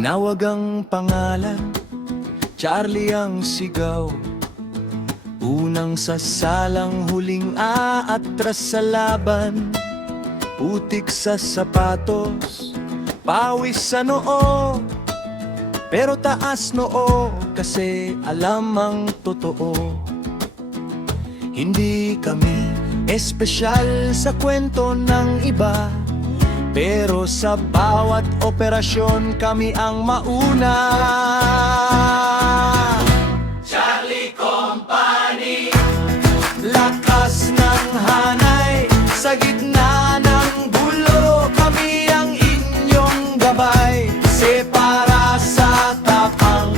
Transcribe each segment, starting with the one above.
Tinawag ang pangalan, Charlie ang sigaw. Unang sasalang, huling aatras sa laban. Putik sa sapatos, pawis sa noo, pero taas noo, kasi alam ang totoo. Hindi kami espesyal sa kwento ng iba, pero sa bawat operasyon kami ang mauna. Charlie Company, lakas ng hanay sa gitna ng gulo, kami ang inyong gabay. Se para sa tapang,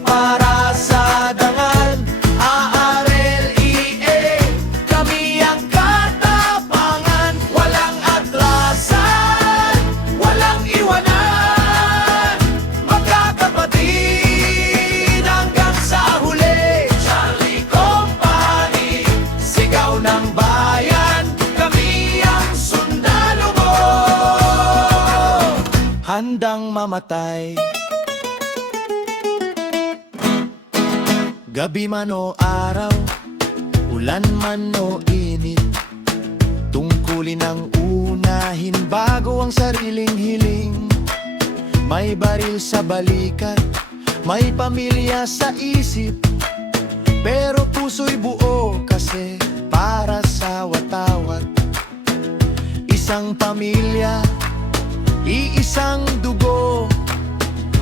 para sa dangal, ARLEA, kami ang katapangan. Walang atrasan, walang iwanan, magkakapatid hanggang sa huli. Charlie Company, sigaw ng bayan, kami ang sundalo mo, handang mamatay. Gabi man o araw, ulan man o init, tungkulin ang unahin bago ang sariling hiling. May baril sa balikat, may pamilya sa isip, pero puso'y buo kasi para sa watawat. Isang pamilya, iisang dugo,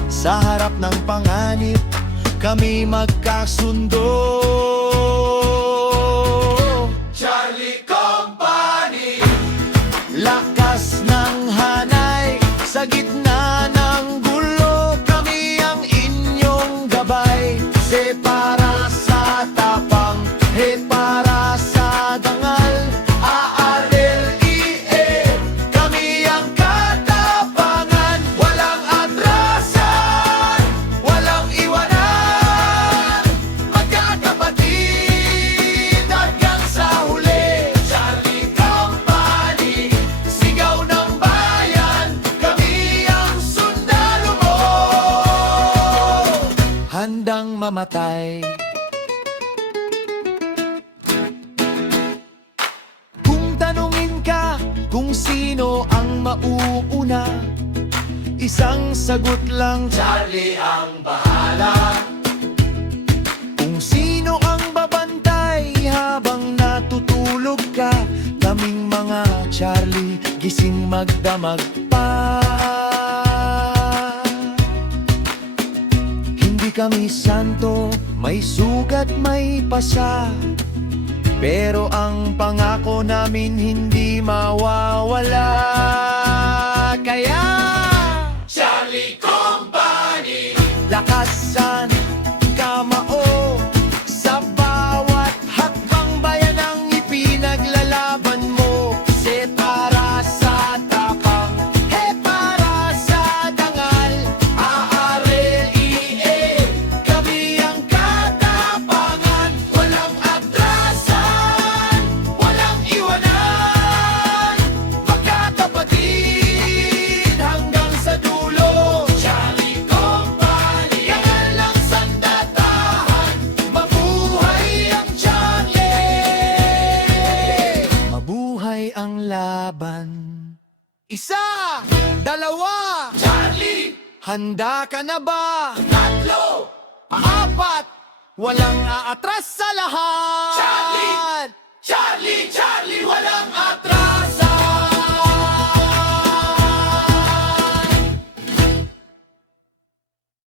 sa harap ng panganib kami magkasundo. Charlie Company, lakas ng hanay sa gitna ng gulo, kami ang inyong gabay. Se para sa tapang, para sa dangal, ARLEA, kami ang katapangan. Walang atrasan, walang iwanan, magkakapatid hanggang sa huli. Charlie Company, sigaw ng bayan, kami ang sundalo mo, handang mamatay. Kung tanungin ka kung sino ang mauuna, isang sagot lang, Charlie ang bahala. Kung sino ang babantay habang natutulog ka, kaming mga Charlie, gising magdamag pa. Hindi kami santo, may sugat, may pasa, pero ang pangako namin hindi mawawala. Kaya Charlie Company, lakasan, kamao, sa bawat hakbang bayan ang ipinaglalaban mo. Se para sa tapang, para sa dangal, ARLEA, kami ang katapangan. Walang atrasan, walang iwanan, magkakapatid hanggang sa dulo. Charlie Company, yangan lang sandatahan, mabuhay ang Charlie, mabuhay ang laban. Isa, dalawa, Charlie, handa ka na ba? Tatlo, apat, walang aatras sa lahat. Charlie, Charlie, Charlie, walang atras.